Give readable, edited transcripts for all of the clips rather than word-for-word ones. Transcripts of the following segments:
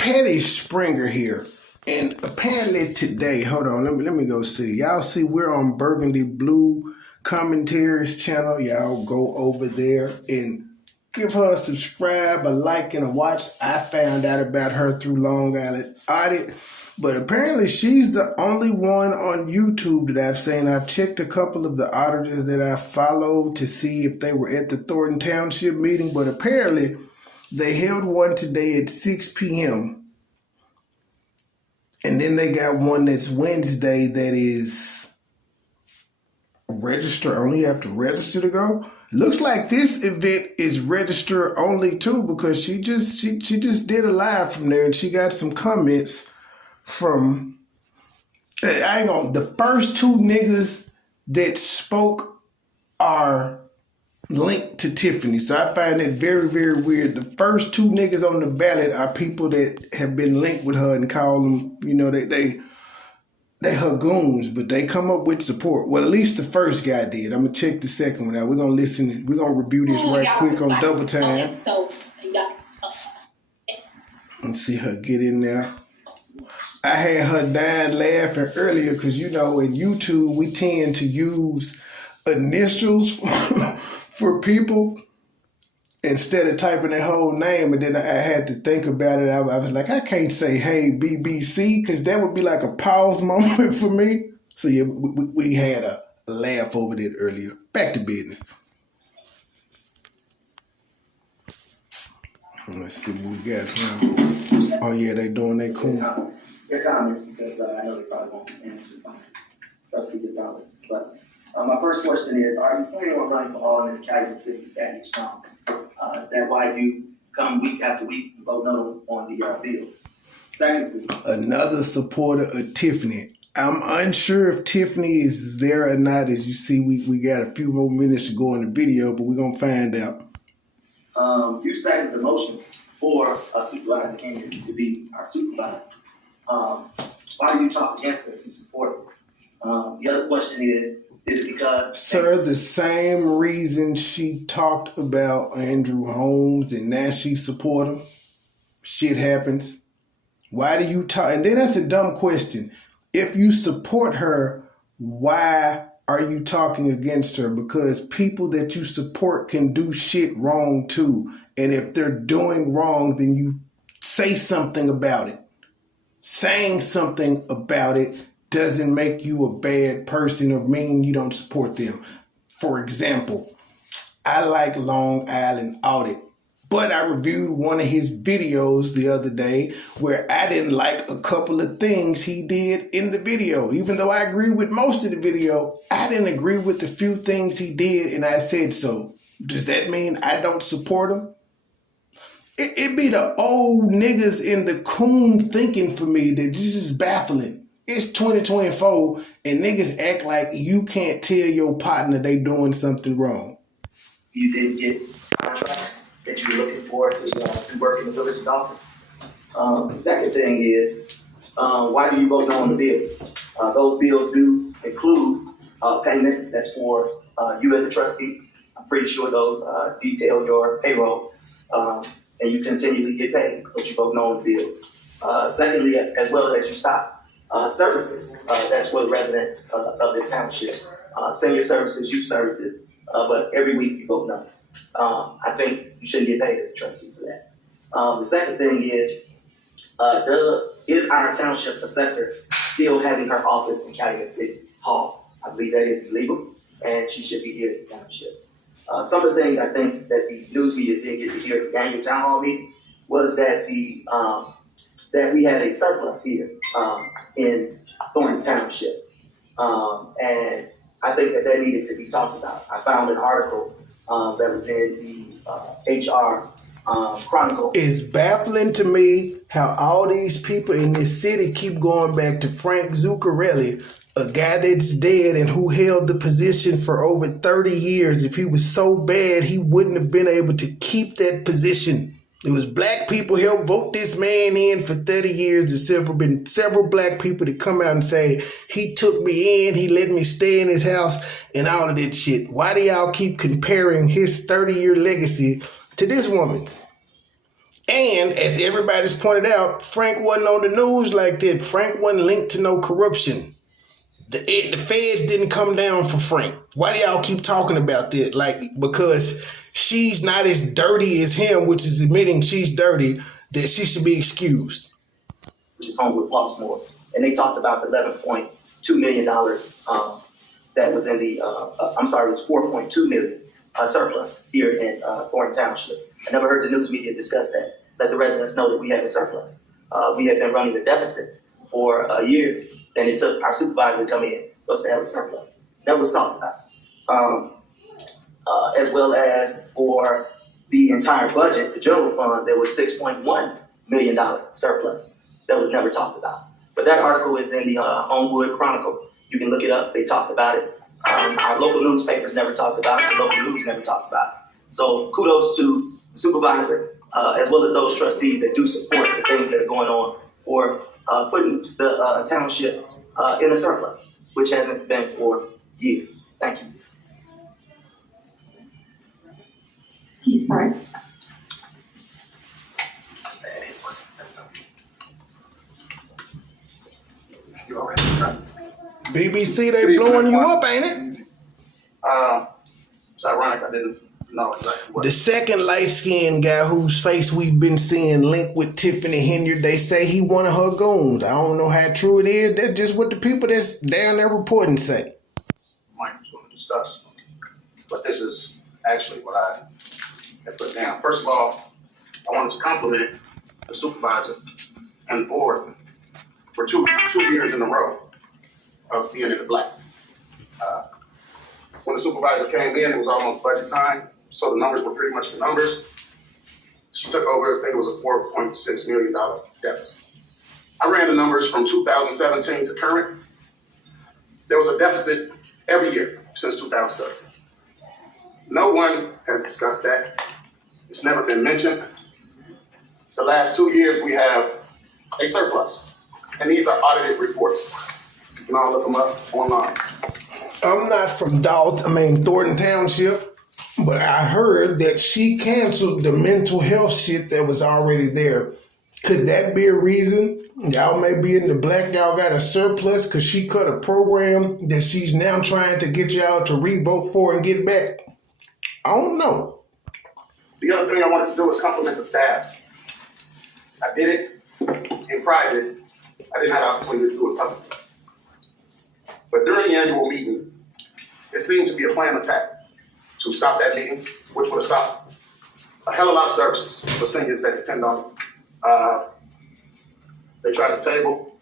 Patty Springer here. And apparently today, hold on, let me go see. Y'all see we're on Burgundy Blue Commentaries channel. Y'all go over there and give her a subscribe, a like, and a watch. I found out about her through Long Island Audit. But apparently she's the only one on YouTube that I've seen. I've checked a couple of the auditors that I followed to see if they were at the Thorthon Township meeting. But apparently they held one today at 6 p.m. And then they got one that's Wednesday that is register only. You have to register to go. Looks like this event is register only too, because she just did a live from there and she got some comments from the first two niggas that spoke are linked to Tiffany. So I find it very, very weird. The first two niggas on the ballot are people that have been linked with her and call them, they her goons, but they come up with support. Well, at least the first guy did. I'm gonna check the second one out. We're gonna listen. We're gonna review this right quick on double time. And see her get in there. I had her dying laughing earlier because in YouTube we tend to use initials for people instead of typing their whole name, and then I had to think about it. I was like, I can't say hey BBC because that would be like a pause moment for me. So yeah, we had a laugh over that earlier. Back to business. Let's see what we got here. Oh yeah, they doing that cool. Your comments, because I know they probably won't answer fine. Let's see your comments. But my first question is, are you planning on running for Alderman in Calumet City at each time? Is that why you come week after week and vote no on the bills? Secondly, another supporter of Tiffany. I'm unsure if Tiffany is there or not. As you see, we got a few more minutes to go in the video, but we're going to find out. You seconded the motion for Supervisor King to be our supervisor. Why do you talk against it and support it? The other question is it because... Sir, the same reason she talked about Andrew Holmes and now she support him. Shit happens. Why do you talk? And then that's a dumb question. If you support her, why are you talking against her? Because people that you support can do shit wrong too. And if they're doing wrong, then you say something about it. Saying something about it doesn't make you a bad person or mean you don't support them. For example, I like Long Island Audit, but I reviewed one of his videos the other day where I didn't like a couple of things he did in the video. Even though I agree with most of the video, I didn't agree with the few things he did, and I said so. Does that mean I don't support him? It be the old niggas in the coon thinking for me that this is baffling. It's 2024 and niggas act like you can't tell your partner they doing something wrong. You didn't get contracts that you were looking for to work in the village of Dalton. The second thing is, why do you vote no on the bill? Those bills do include payments. That's for you as a trustee. I'm pretty sure those detail your payroll. And you continually get paid, but you vote no on the bills. Secondly, as well as you stop services, that's for the residents of this township. Senior services, youth services, but every week you vote no. I think you shouldn't get paid as a trustee for that. The second thing is our township assessor still having her office in Calumet City Hall? I believe that is illegal, and she should be here at the township. Some of the things I think that the news media did get to hear at the annual town hall meeting was that that we had a surplus here in Thorthon Township, and I think that needed to be talked about. I found an article that was in the HR Chronicle. It's baffling to me how all these people in this city keep going back to Frank Zuccarelli, a guy that's dead and who held the position for over 30 years. If he was so bad, he wouldn't have been able to keep that position. It was black people helped vote this man in for 30 years. There's been several black people that come out and say, he took me in, he let me stay in his house, and all of that shit. Why do y'all keep comparing his 30-year legacy to this woman's? And as everybody's pointed out, Frank wasn't on the news like that. Frank wasn't linked to no corruption. The feds didn't come down for Frank. Why do y'all keep talking about that? Like, because she's not as dirty as him, which is admitting she's dirty, that she should be excused. Which is home with Flossmoor. And they talked about the $11.2 million that was in the, it was $4.2 million surplus here in Thorthon Township. I never heard the news media discuss that. Let the residents know that we have a surplus. We have been running the deficit for years, and it took our supervisor to come in for us to have a surplus. That was talked about. As well as for the entire budget, the general fund, there was $6.1 million surplus. That was never talked about. But that article is in the Homewood Chronicle. You can look it up. They talked about it. Our local newspapers never talked about it. The local news never talked about it. So kudos to the supervisor, as well as those trustees that do support the things that are going on for putting the township in a surplus, which hasn't been for years. Thank you. Keith Price. BBC, they blowing you up, ain't it? It's ironic I didn't know exactly what. The second light-skinned guy whose face we've been seeing linked with Tiffany Henyard, they say he one of her goons. I don't know how true it is. That's just what the people that's down there reporting say. Mike was going to discuss, but this is actually what I have put down. First of all, I wanted to compliment the supervisor and the board for two years in a row of being in the black. When the supervisor came in, it was almost budget time, so the numbers were pretty much the numbers. She took over, I think it was a $4.6 million deficit. I ran the numbers from 2017 to current. There was a deficit every year since 2017. No one has discussed that. It's never been mentioned. The last 2 years, we have a surplus, and these are audited reports. You can all look them up online. I'm not from Thornton Township, but I heard that she canceled the mental health shit that was already there. Could that be a reason? Y'all may be in the black, y'all got a surplus because she cut a program that she's now trying to get y'all to re-vote for and get back. I don't know. The other thing I wanted to do was compliment the staff. I did it in private. I didn't have the opportunity to do it publicly. But during the annual meeting, there seemed to be a planned attack to stop that meeting, which would have stopped a hell of a lot of services for seniors that depend on it. They tried to table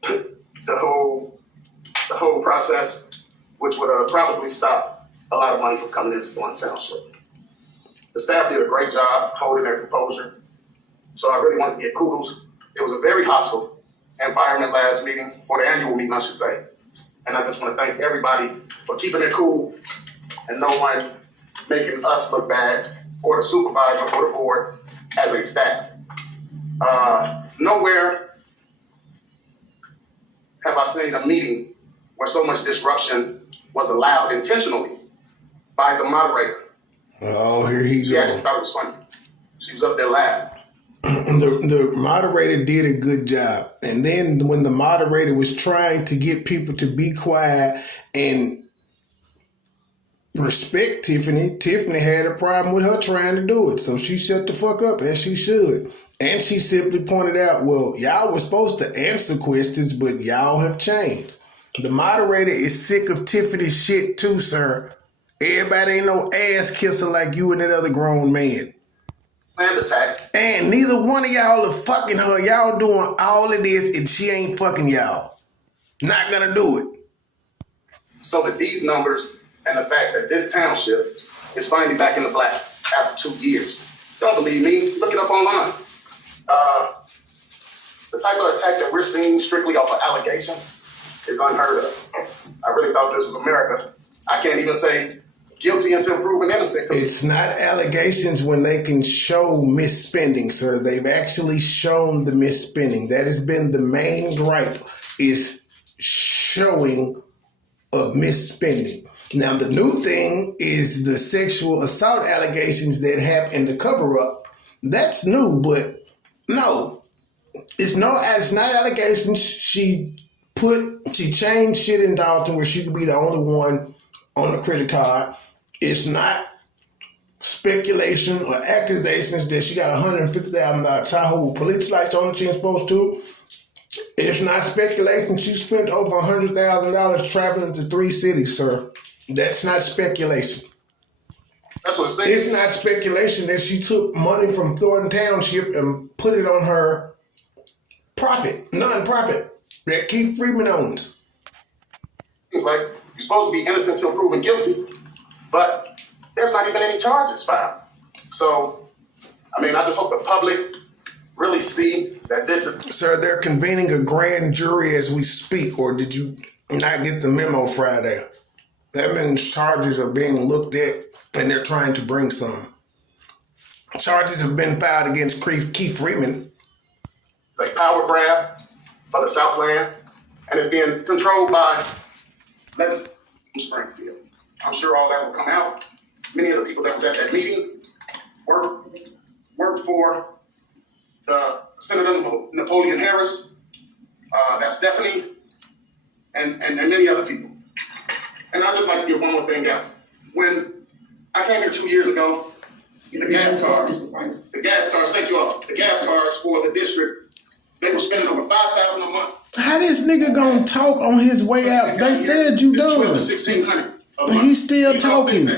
the whole process, which would have probably stopped a lot of money from coming into Thorthon Township. The staff did a great job holding their composure, so I really wanted to get kudos. It was a very hostile environment last meeting, for the annual meeting, I should say. And I just want to thank everybody for keeping it cool and no one making us look bad, or the supervisor or the board as a staff. Nowhere have I seen a meeting where so much disruption was allowed intentionally by the moderator. Oh, here he She goes. actually thought it was funny. She was up there laughing. The moderator did a good job. And then when the moderator was trying to get people to be quiet and respect Tiffany, Tiffany had a problem with her trying to do it. So she shut the fuck up, as she should. And she simply pointed out, well, y'all were supposed to answer questions, but y'all have changed. The moderator is sick of Tiffany's shit too, sir. Everybody ain't no ass kisser like you and that other grown man. Planned attack. And neither one of y'all are fucking her. Y'all doing all of this and she ain't fucking y'all. Not gonna do it. So that these numbers and the fact that this township is finally back in the black after 2 years. Don't believe me? Look it up online. The type of attack that we're seeing strictly off of allegations is unheard of. I really thought this was America. I can't even say guilty until proven innocent. It's not allegations when they can show misspending, sir. They've actually shown the misspending. That has been the main gripe, is showing of misspending. Now, the new thing is the sexual assault allegations that happened in the cover-up. That's new, but no, it's not allegations. She changed shit in Dalton where she could be the only one on the credit card. It's not speculation or accusations that she got $150,000 Tahoe with police lights on she ain't supposed to. It's not speculation. She spent over $100,000 traveling to 3 cities, sir. That's not speculation. That's what it's saying. It's not speculation that she took money from Thorthon Township and put it on her non-profit that Keith Freeman owns. It's like you're supposed to be innocent until proven guilty, but there's not even any charges filed. So, I mean, I just hope the public really see that this is... Sir, they're convening a grand jury as we speak, or did you not get the memo Friday? That means charges are being looked at and they're trying to bring some. Charges have been filed against Keith Freeman. It's a power grab for the Southland, and it's being controlled by legislators from Springfield. I'm sure all that will come out. Many of the people that was at that meeting worked for the Senator Napoleon Harris, that's Stephanie, and many other people. And I'd just like to get one more thing out. When I came here 2 years ago, the gas cars, thank you all, the gas cars for the district, they were spending over $5,000 a month. How this nigga gonna talk on his way out? They said you done. $1,600. He's still talking.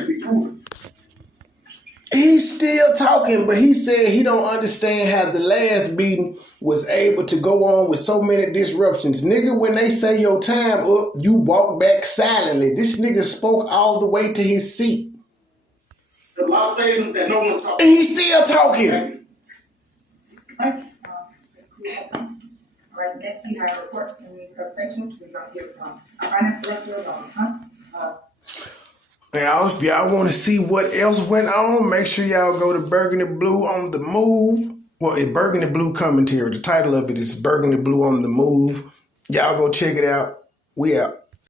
He's still talking, but he said he don't understand how the last meeting was able to go on with so many disruptions. Nigga, when they say your time up, you walk back silently. This nigga spoke all the way to his seat. There's a lot of savings that no one's talking. And he's still talking. All right, next we have reports and presentations. We're going to hear from our finance director, Hunt. Now, if y'all want to see what else went on, make sure y'all go to Burgundy Blue on the Move. Well, it's Burgundy Blue Commentary. The title of it is Burgundy Blue on the Move. Y'all go check it out. We out.